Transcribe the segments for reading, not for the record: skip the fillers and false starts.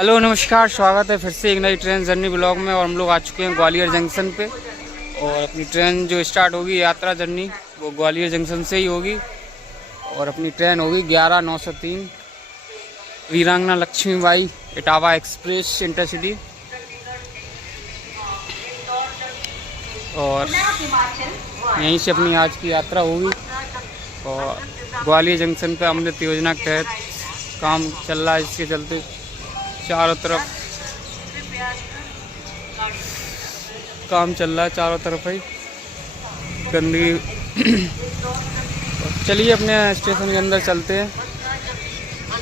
Hello नमस्कार, स्वागत है फिर से एक नई ट्रेन जर्नी ब्लॉग में। और हम लोग आ चुके हैं ग्वालियर जंक्शन पे। और अपनी ट्रेन जो स्टार्ट होगी यात्रा जर्नी वो ग्वालियर जंक्शन से ही होगी। और अपनी ट्रेन होगी 11-903 वीरांगना लक्ष्मीबाई इटावा एक्सप्रेस इंटरसिटी। और यहीं से अपनी आज की यात्रा होगी। और ग्वालियर जंक्शन पे अमृत योजना के तहत काम चल रहा है, इसके चलते चारों तरफ काम चल रहा है, चारों तरफ ही गंदगी। चलिए अपने स्टेशन के अंदर चलते हैं।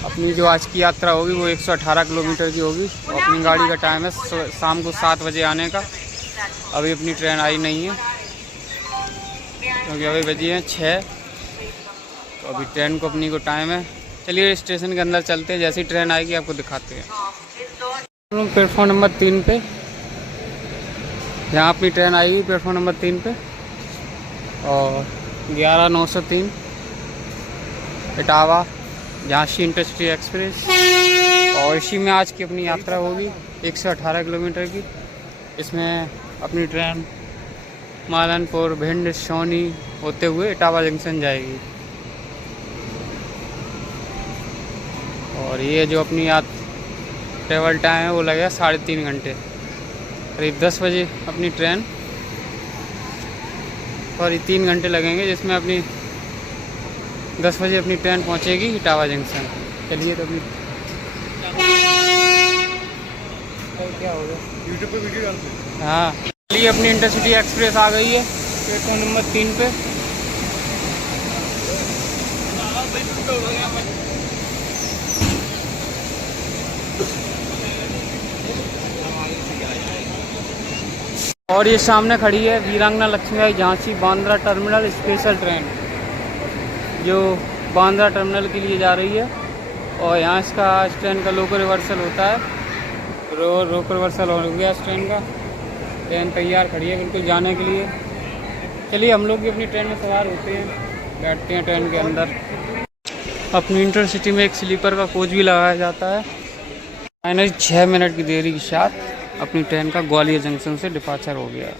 अपनी जो आज की यात्रा होगी वो 118 किलोमीटर की होगी। और अपनी गाड़ी का टाइम है शाम को 7 बजे आने का। अभी अपनी ट्रेन आई नहीं है क्योंकि अभी बजी हैं 6। तो अभी ट्रेन को अपनी को टाइम है। चलिए स्टेशन के अंदर चलते हैं, जैसी ट्रेन आएगी आपको दिखाते हैं। प्लेटफॉर्म नंबर 3 पे, यहाँ अपनी ट्रेन आएगी प्लेटफॉर्म नंबर 3 पे। और 11-903 इटावा झांसी इंटरसिटी एक्सप्रेस। और इसी में आज की अपनी यात्रा होगी 118 किलोमीटर की। इसमें अपनी ट्रेन मालनपुर, भिंड, सोनी होते हुए इटावा जंक्शन जाएगी। और ये जो अपनी ट्रेवल टाइम है वो लगेगा 3.5 घंटे। करीब 10 बजे अपनी ट्रेन, और ये 3 घंटे लगेंगे, जिसमें अपनी 10 बजे अपनी ट्रेन पहुंचेगी इटावा जंक्शन। चलिए तो अभी क्या होगा, यूट्यूब पे वीडियो डालते हैं। हाँ, चलिए अपनी इंटरसिटी एक्सप्रेस आ गई है प्लेटफॉर्म नंबर 3 पे। और ये सामने खड़ी है Virangana Lakshmibai Jhansi Bandra terminal special train, जो बांद्रा टर्मिनल के लिए जा रही है। और यहाँ इसका इस ट्रेन का लोको रिवर्सल होता है। रोको रिवर्सल हो गया इस ट्रेन का। ट्रेन तैयार खड़ी है बिल्कुल जाने के लिए। चलिए हम लोग भी अपनी ट्रेन में सवार होते हैं, बैठते हैं ट्रेन के अंदर। अपनी इंटरसिटी में एक स्लीपर का कोच भी लगाया जाता है। फाइनली 6 मिनट की देरी के साथ अपनी ट्रेन का ग्वालियर जंक्शन से डिपार्चर हो गया।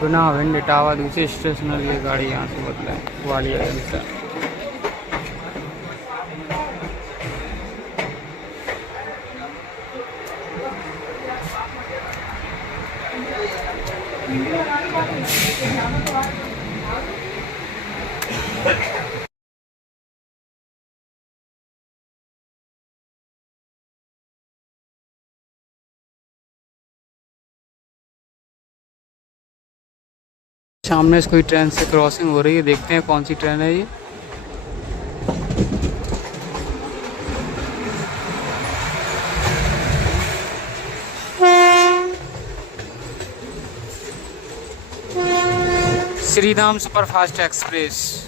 गुना भिंड इटावा दूसरे स्टेशन की गाड़ी यहाँ से बदला है ग्वालियर जंक्शन। सामने से कोई ट्रेन से क्रॉसिंग हो रही है, देखते हैं कौन सी ट्रेन है ये। श्रीधाम सुपरफास्ट एक्सप्रेस।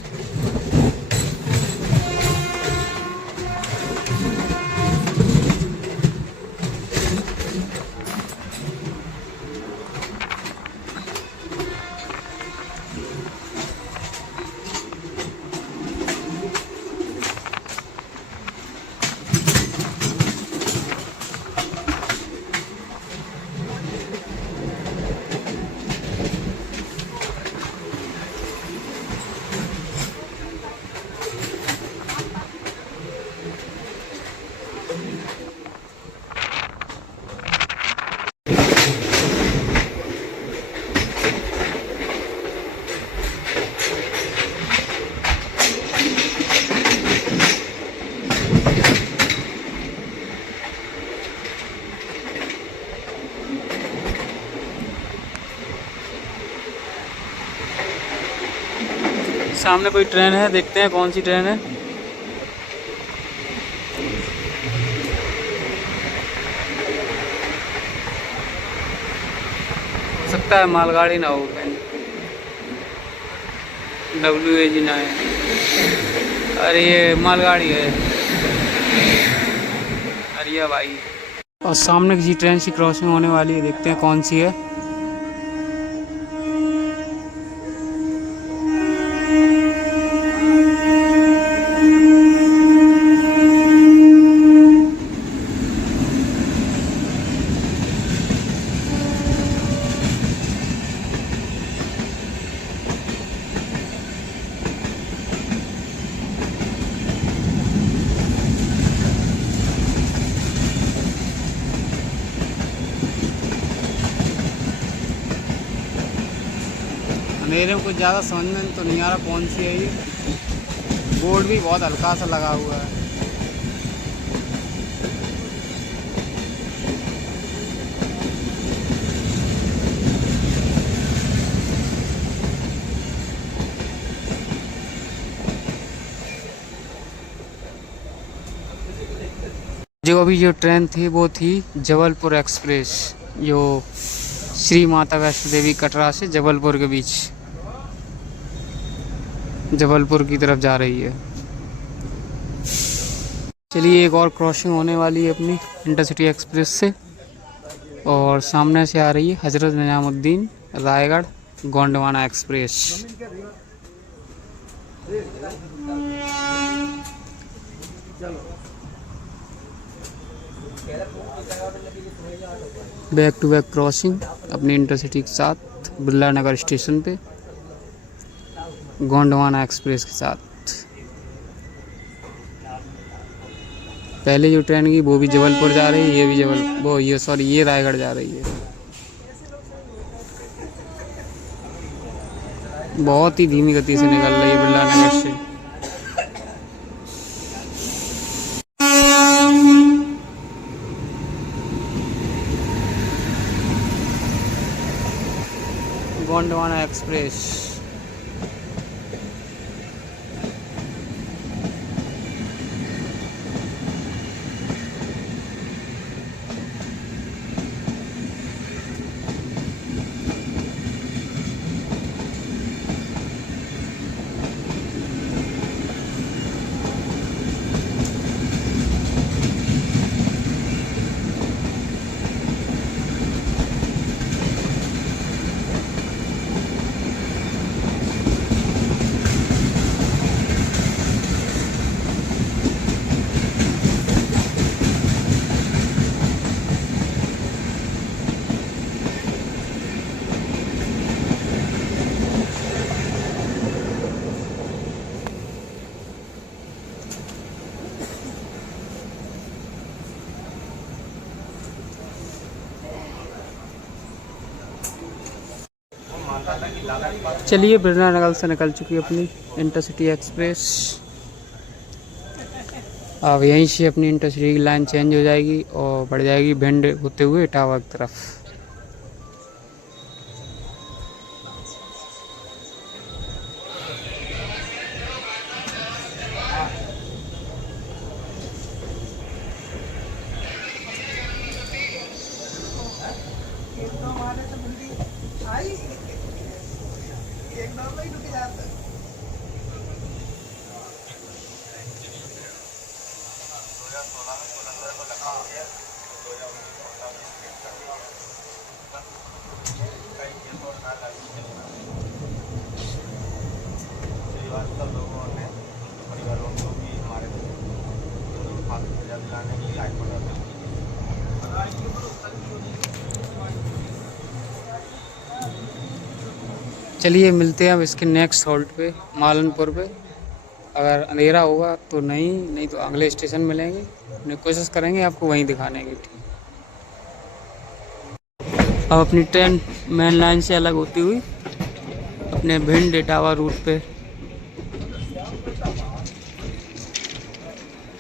सामने कोई ट्रेन है, देखते हैं कौन सी ट्रेन है। हो सकता है मालगाड़ी ना हो, WAG9। अरे ये मालगाड़ी है, अरे भाई। और सामने किसी ट्रेन की क्रॉसिंग होने वाली है, देखते हैं कौन सी है। अंधेरे में कुछ ज़्यादा समझ में तो नहीं आ रहा कौन सी है ये। बोर्ड भी बहुत हल्का सा लगा हुआ है। जो अभी जो ट्रेन थी वो थी जबलपुर एक्सप्रेस, जो श्री माता वैष्णो देवी कटरा से जबलपुर के बीच जबलपुर की तरफ जा रही है। चलिए, एक और क्रॉसिंग होने वाली है अपनी इंटरसिटी एक्सप्रेस से, और सामने से आ रही है Hazrat Nizamuddin Raigarh Gondwana express. Back to back crossing अपनी इंटरसिटी के साथ बिरला नगर स्टेशन पे गोंडवाना एक्सप्रेस के साथ। पहले जो ट्रेन की वो भी जबलपुर जा रही है, ये भी ये रायगढ़ जा रही है। बहुत ही धीमी गति से निकल रही है बिरला नगर से। गोंडवाना एक्सप्रेस। चलिए, बिरला नगर से निकल चुकी है अपनी इंटरसिटी एक्सप्रेस। अब यहीं से अपनी इंटरसिटी की लाइन चेंज हो जाएगी और बढ़ जाएगी भिंड होते हुए इटावा की तरफ। चलिए, मिलते हैं अब इसके नेक्स्ट हॉल्ट पे मालनपुर पे। अगर अंधेरा होगा तो नहीं तो अगले स्टेशन मिलेंगे। अपनी कोशिश करेंगे आपको वहीं दिखाने की। अब अपनी ट्रेन मेन लाइन से अलग होती हुई अपने भिंड इटावा रूट पे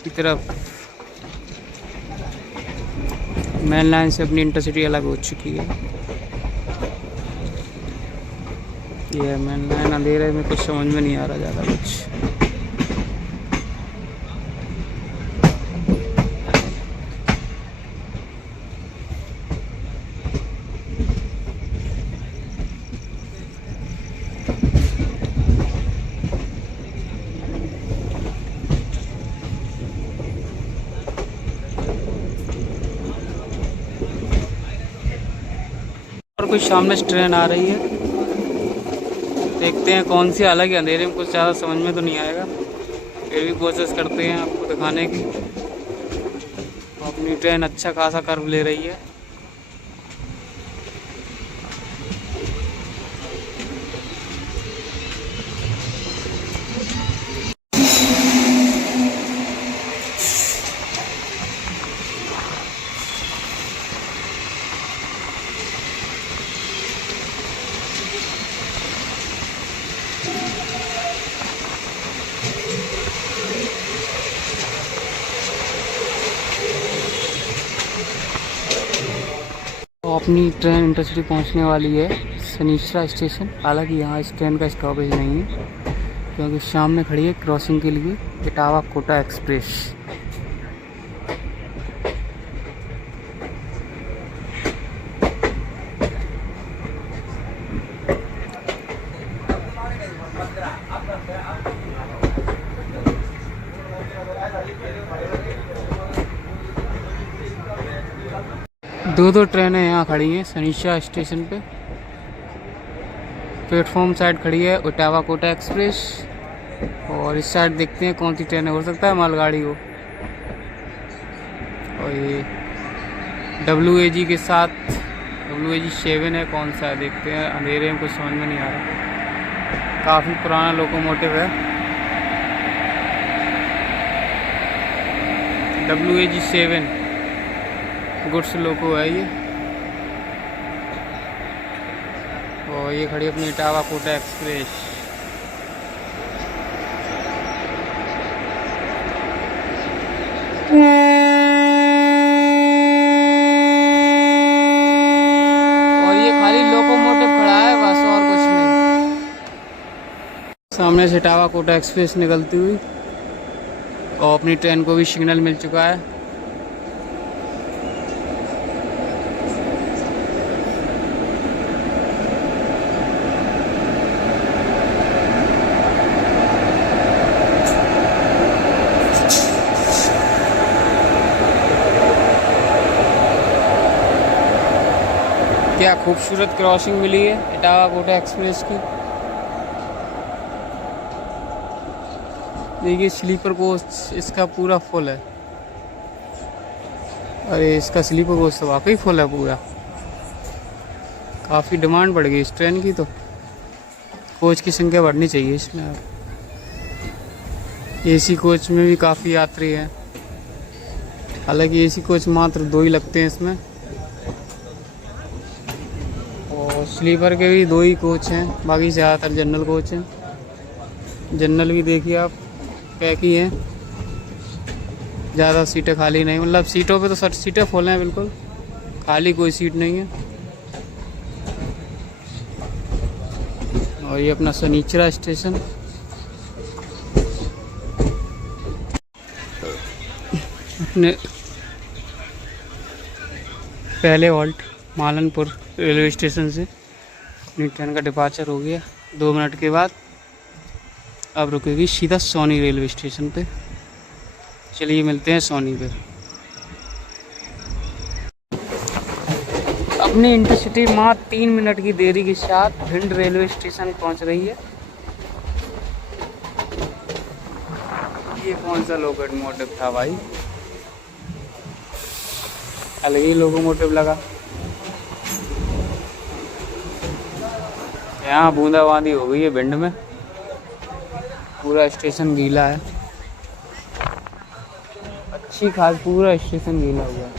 की तरफ मेन लाइन से अपनी इंटरसिटी अलग हो चुकी है। ये मैंने अंधेरे में कुछ समझ में नहीं आ रहा ज़्यादा कुछ। और कुछ सामने से ट्रेन आ रही है, देखते हैं कौन सी। हालांकि अंधेरे में कुछ ज़्यादा समझ में तो नहीं आएगा, फिर भी कोशिश करते हैं आपको दिखाने की। अपनी ट्रेन अच्छा खासा कर्व ले रही है। तो अपनी ट्रेन इंटरसिटी पहुंचने वाली है शनिश्चरा स्टेशन। हालांकि यहाँ इस ट्रेन का स्टॉपेज नहीं है, क्योंकि सामने खड़ी है क्रॉसिंग के लिए इटावा कोटा एक्सप्रेस। दो ट्रेनें यहाँ खड़ी हैं शनिश्चरा स्टेशन पे। प्लेटफॉर्म साइड खड़ी है इटावा कोटा एक्सप्रेस, और इस साइड देखते हैं कौन सी ट्रेन हो सकता है मालगाड़ी हो। और ये WAG के साथ WAG 7 है, कौन सा है देखते हैं। अंधेरे में कुछ समझ में नहीं आ रहा, काफ़ी पुराना लोकोमोटिव है। WAG 7 गुड्स लोको है ये। और ये खड़ी अपनी इटावा कोटा एक्सप्रेस। और ये खाली लोकोमोटिव खड़ा है बस, और कुछ नहीं। सामने से इटावा कोटा एक्सप्रेस निकलती हुई, और अपनी ट्रेन को भी सिग्नल मिल चुका है। क्या खूबसूरत क्रॉसिंग मिली है इटावा कोटा एक्सप्रेस की। देखिए स्लीपर कोच इसका पूरा फुल है। अरे इसका स्लीपर कोच तो वाकई फुल है पूरा। काफ़ी डिमांड बढ़ गई इस ट्रेन की, तो कोच की संख्या बढ़नी चाहिए इसमें। अब AC कोच में भी काफ़ी यात्री हैं। हालांकि AC कोच मात्र 2 ही लगते हैं इसमें, और स्लीपर के भी 2 ही कोच हैं, बाकी ज़्यादातर जनरल कोच हैं। जनरल भी देखिए आप पैक ही हैं, ज़्यादा सीटें खाली नहीं। मतलब सीटों पे तो 60 सीटें फुल हैं बिल्कुल, खाली कोई सीट नहीं है। और ये अपना शनिश्चरा स्टेशन। अपने पहले हॉल्ट मालनपुर रेलवे स्टेशन से अपनी ट्रेन का डिपार्चर हो गया 2 मिनट के बाद। अब रुकेगी सीधा सोनी रेलवे स्टेशन पे। चलिए मिलते हैं सोनी पे। अपनी इंटरसिटी मात्र 3 मिनट की देरी के साथ भिंड रेलवे स्टेशन पहुंच रही है। ये कौन सा लोकोमोटिव था भाई, अलग ही लोकोमोटिव लगा। यहाँ बूंदाबांदी हो गई है भिंड में, पूरा स्टेशन गीला है। अच्छी खास पूरा स्टेशन गीला हुआ है।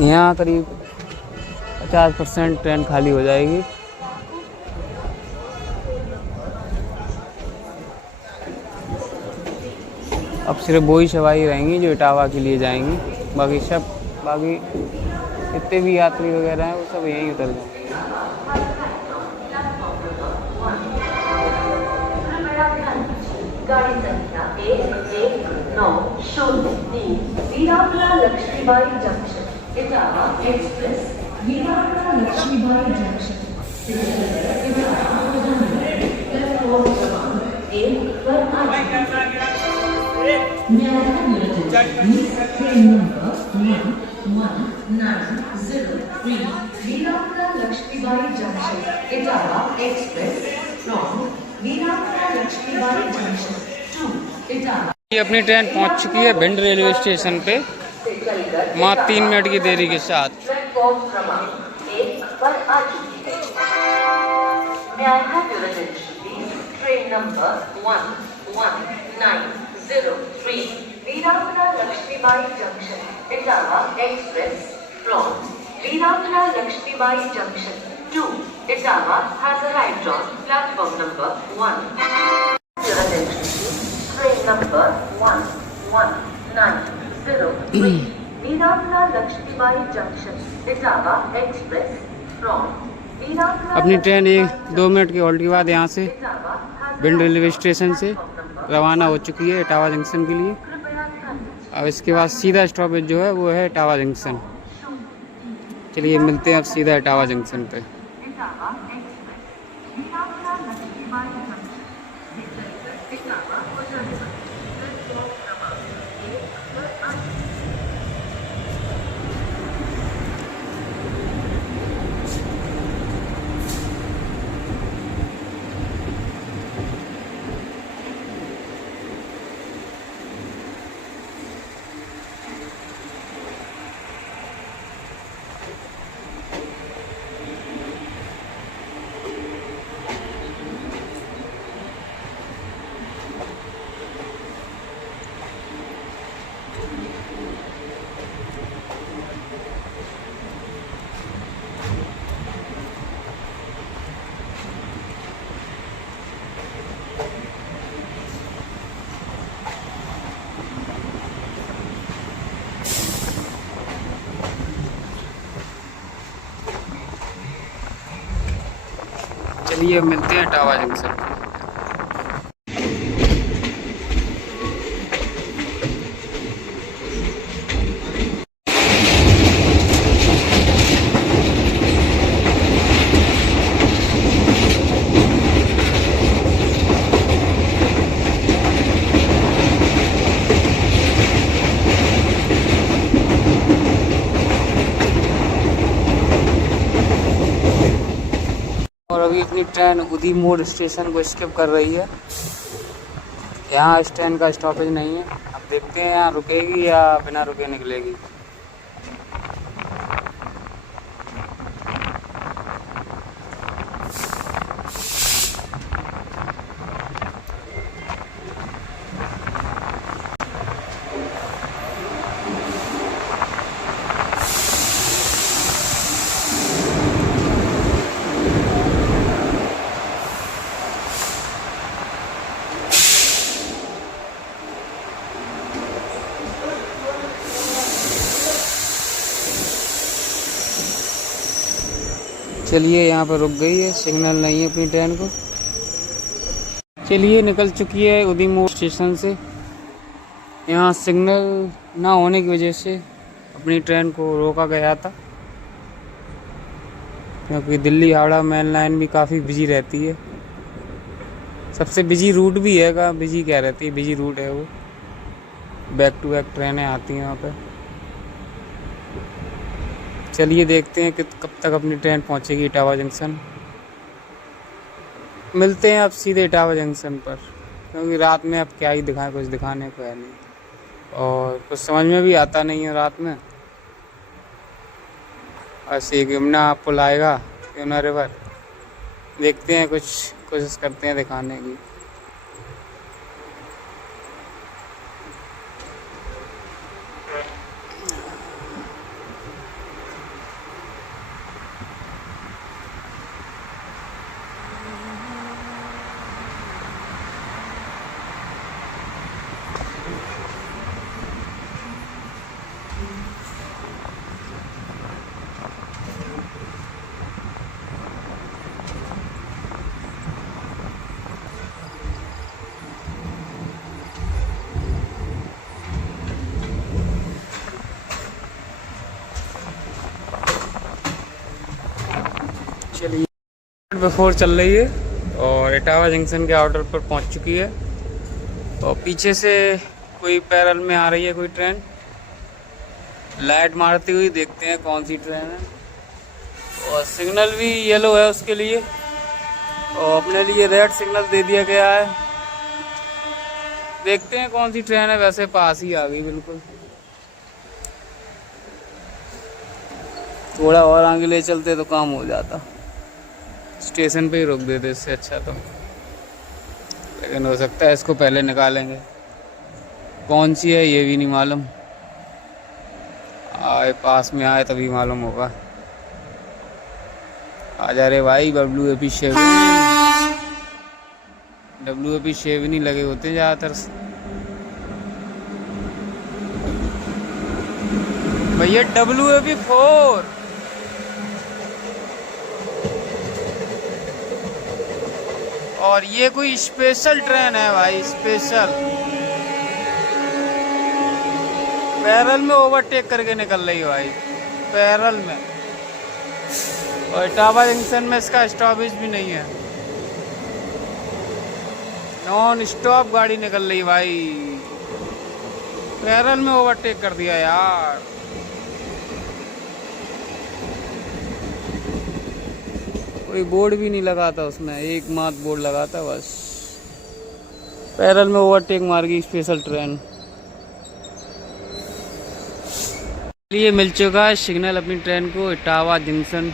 यहाँ करीब 50% ट्रेन खाली हो जाएगी। अब सिर्फ वही सवारी रहेंगी जो इटावा के लिए जाएंगी। बाकी जितने भी यात्री वगैरह हैं वो सब यहीं उतर जाएंगे। गाड़ी संख्या 1190 वीरांगना लक्ष्मीबाई जंक्शन इटावा एक्सप्रेस वीरांगना लक्ष्मीबाई जंक्शन प्लेटफॉर्म क्रमांक 1 पर train number 1190 Virangana Lakshmibai junction Etawah express from वीरांगना लक्ष्मीबाई जंक्शन टू इटावा। ये अपनी ट्रेन पहुंच चुकी है भिंड रेलवे स्टेशन पे मात्र 3 मिनट की देरी के साथ। प्लेटफॉर्म क्रमांक 1 पर आ चुकी है। May I have your attention please? Train number 1193 वीरांगना Lakshmibai junction Etawah express from वीरांगना Lakshmibai junction to Etawah has arrived on platform number 1. Your attention please. Train number 1193 वीरांगना Lakshmibai junction Etawah express from Virangana. अपनी ट्रेन 1-2 मिनट की हॉल्ट के बाद यहाँ से भिंड रेलवे स्टेशन से रवाना हो चुकी है इटावा जंक्शन के लिए। अब इसके बाद सीधा स्टॉपेज जो है वो है इटावा जंक्शन। चलिए मिलते हैं अब सीधा इटावा जंक्शन पे। चलिए मिलते हैं इटावा जंक्शन। और अभी अपनी ट्रेन उदी मोड़ स्टेशन को स्किप कर रही है। यहाँ इस ट्रेन का स्टॉपेज नहीं है। अब देखते हैं यहाँ रुकेगी या बिना रुके निकलेगी। चलिए यहाँ पर रुक गई है, सिग्नल नहीं है अपनी ट्रेन को। चलिए निकल चुकी है उदी मोड़ स्टेशन से। यहाँ सिग्नल ना होने की वजह से अपनी ट्रेन को रोका गया था, क्योंकि दिल्ली हावड़ा मेन लाइन भी काफ़ी बिजी रहती है। सबसे बिजी रूट भी है का बिजी क्या रहती है, बिजी रूट है वो। बैक टू बैक ट्रेनें आती हैं वहाँ पे। चलिए देखते हैं कि कब तक अपनी ट्रेन पहुँचेगी इटावा जंक्शन। मिलते हैं अब सीधे इटावा जंक्शन पर, क्योंकि रात में अब क्या ही दिखाएं, कुछ दिखाने को है नहीं और कुछ समझ में भी आता नहीं है रात में। ऐसे यमुना पुल आएगा, यमुना रिवर, देखते हैं, कुछ कोशिश करते हैं दिखाने की। चलिए बिफोर चल रही है और इटावा जंक्शन के आउटर पर पहुंच चुकी है और पीछे से कोई पैरेलल में आ रही है कोई ट्रेन, लाइट मारती हुई। देखते हैं कौन सी ट्रेन है और सिग्नल भी येलो है उसके लिए और अपने लिए रेड सिग्नल दे दिया गया है। देखते हैं कौन सी ट्रेन है। वैसे पास ही आ गई बिल्कुल, थोड़ा और आगे ले चलते तो काम हो जाता, स्टेशन पे ही रोक देते इससे अच्छा तो, लेकिन हो सकता है इसको पहले निकालेंगे। कौन सी है ये भी नहीं मालूम, आए पास में आए तभी मालूम होगा। आ जा रे भाई WAP शेवनी लगे होते हैं ज़्यादातर भैया। WAP 4 और ये कोई स्पेशल ट्रेन है भाई, स्पेशल पैरेलल में ओवरटेक करके निकल रही है भाई, पैरेलल में। और इटावा जंक्शन में इसका स्टॉपेज भी नहीं है, नॉन स्टॉप गाड़ी निकल रही भाई। पैरेलल में ओवरटेक कर दिया यार। कोई बोर्ड भी नहीं लगा था उसमें, एक मात्र बोर्ड लगा था बस। पैरेलल में ओवरटेक मार गई स्पेशल ट्रेन। लिए मिल चुका है सिग्नल अपनी ट्रेन को इटावा जंक्शन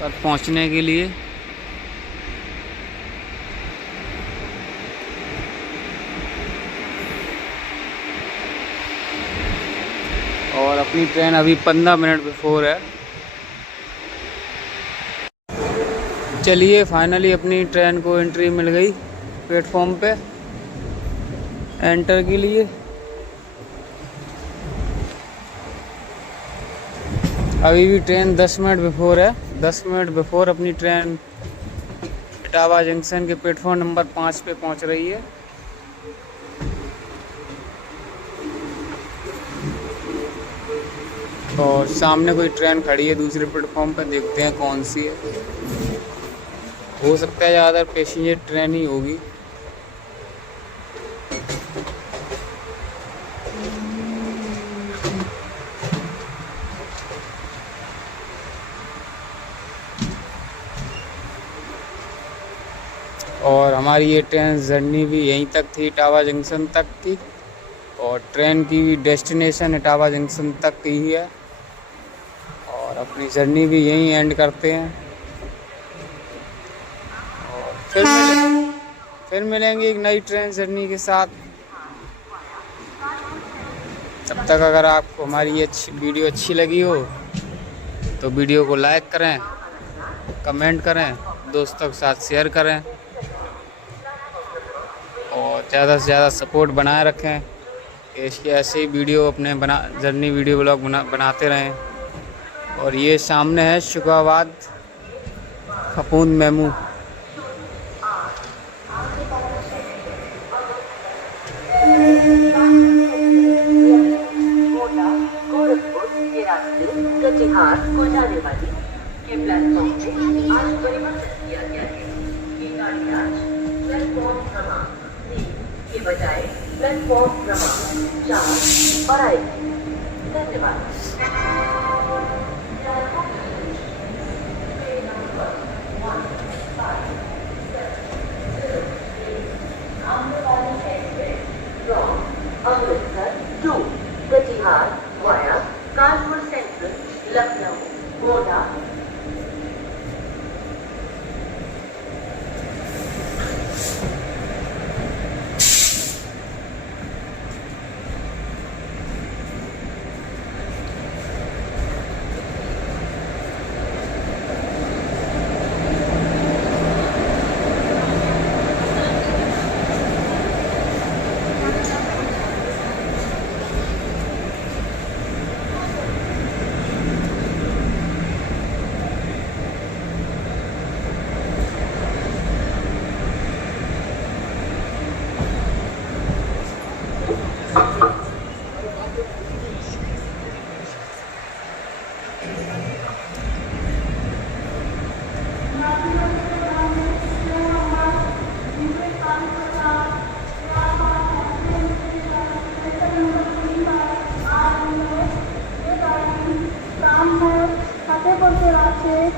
पर पहुंचने के लिए। और अपनी ट्रेन अभी 15 मिनट बिफोर है। चलिए फाइनली अपनी ट्रेन को एंट्री मिल गई प्लेटफॉर्म पे एंटर के लिए। अभी भी ट्रेन 10 मिनट बिफोर है। 10 मिनट बिफोर अपनी ट्रेन इटावा जंक्शन के प्लेटफॉर्म नंबर 5 पे पहुंच रही है। और सामने कोई ट्रेन खड़ी है दूसरे प्लेटफॉर्म पर, देखते हैं कौन सी है। हो सकता है ज़्यादातर पैसेंजर ट्रेन ही होगी। और हमारी ये ट्रेन जर्नी भी यहीं तक थी, इटावा जंक्शन तक की। और ट्रेन की भी डेस्टिनेशन इटावा जंक्शन तक की ही है। और अपनी जर्नी भी यहीं एंड करते हैं। और फिर मिलेंगे एक नई ट्रेन जर्नी के साथ। तब तक अगर आपको हमारी ये वीडियो अच्छी लगी हो तो वीडियो को लाइक करें, कमेंट करें, दोस्तों के साथ शेयर करें और ज़्यादा से ज़्यादा सपोर्ट बनाए रखें। इसके ऐसे ही वीडियो अपने जर्नी वीडियो ब्लॉग बनाते रहें। और ये सामने है शुगाबाद खपून मेमू। कटिहार को जाने वाली के प्लेटफॉर्म से आज परिवर्तन किया गया है। ये गाड़ी आज प्लेटफॉर्म क्रमांक 3 के बजाय प्लेटफॉर्म क्रमांक 4 पर आएगी। धन्यवाद। Amritsar to Katihar via Kanpur central, Lucknow, Gonda.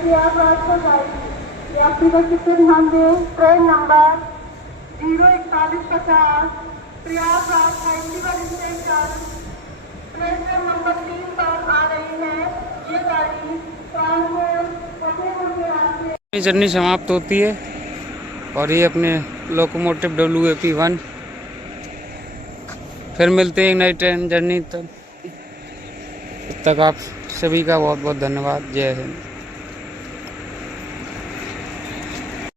Prayagraj को जाएगी। यात्रीगण कृपया ध्यान दें, train number 04150 Prayagraj Hyderabad station platform number 3 पर आ रही है। ये गाड़ी कानपुर फतेहपुर के रास्ते जर्नी समाप्त होती है और ये अपने लोकोमोटिव WAP1। फिर मिलते हैं एक नई ट्रेन जर्नी तक आप सभी का बहुत बहुत धन्यवाद। जय हिंद।